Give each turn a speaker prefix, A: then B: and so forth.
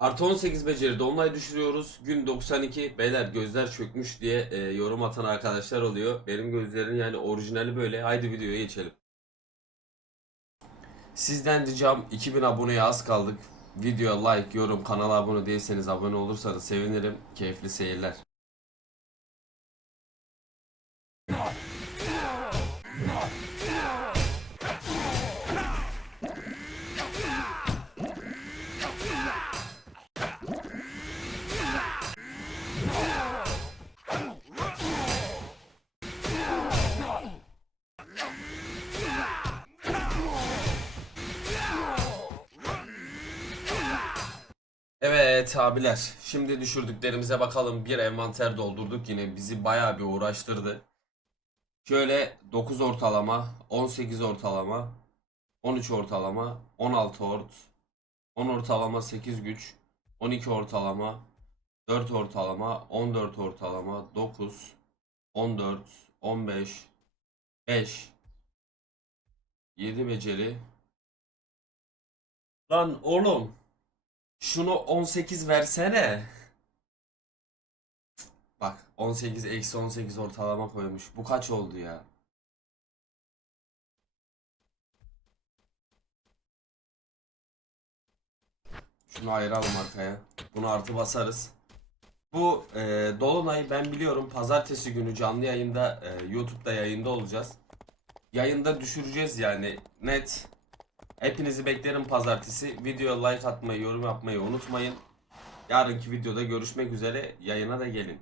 A: Artı 18 beceri dolunay düşürüyoruz. Gün 92. Beyler gözler çökmüş diye e, yorum atan arkadaşlar oluyor. Benim gözlerim yani orijinali böyle. Haydi videoya geçelim. Sizden ricam 2000 aboneye az kaldık. Videoya like, yorum, kanala abone değilseniz abone olursanız sevinirim. Keyifli seyirler. Evet abiler, şimdi düşürdüklerimize bakalım. Bir envanter doldurduk yine bizi bayağı bir uğraştırdı. Şöyle 9 ortalama, 18 ortalama, 13 ortalama, 16 ort, 10 ortalama 8 güç, 12 ortalama, 4 ortalama, 14 ortalama, 9, 14, 15, 5, 7 beceri. Lan oğlum. Şunu 18 versene. Bak 18 eksi 18 ortalama koymuş. Bu kaç oldu ya? Şunu ayıralım arkaya. Bunu artı basarız. Bu e, Dolunay ben biliyorum pazartesi günü canlı yayında e, YouTube'da yayında olacağız. Yayında düşüreceğiz yani net. Hepinizi beklerim pazartesi. Videoya like atmayı, yorum yapmayı unutmayın. Yarınki videoda görüşmek üzere. Yayına da gelin.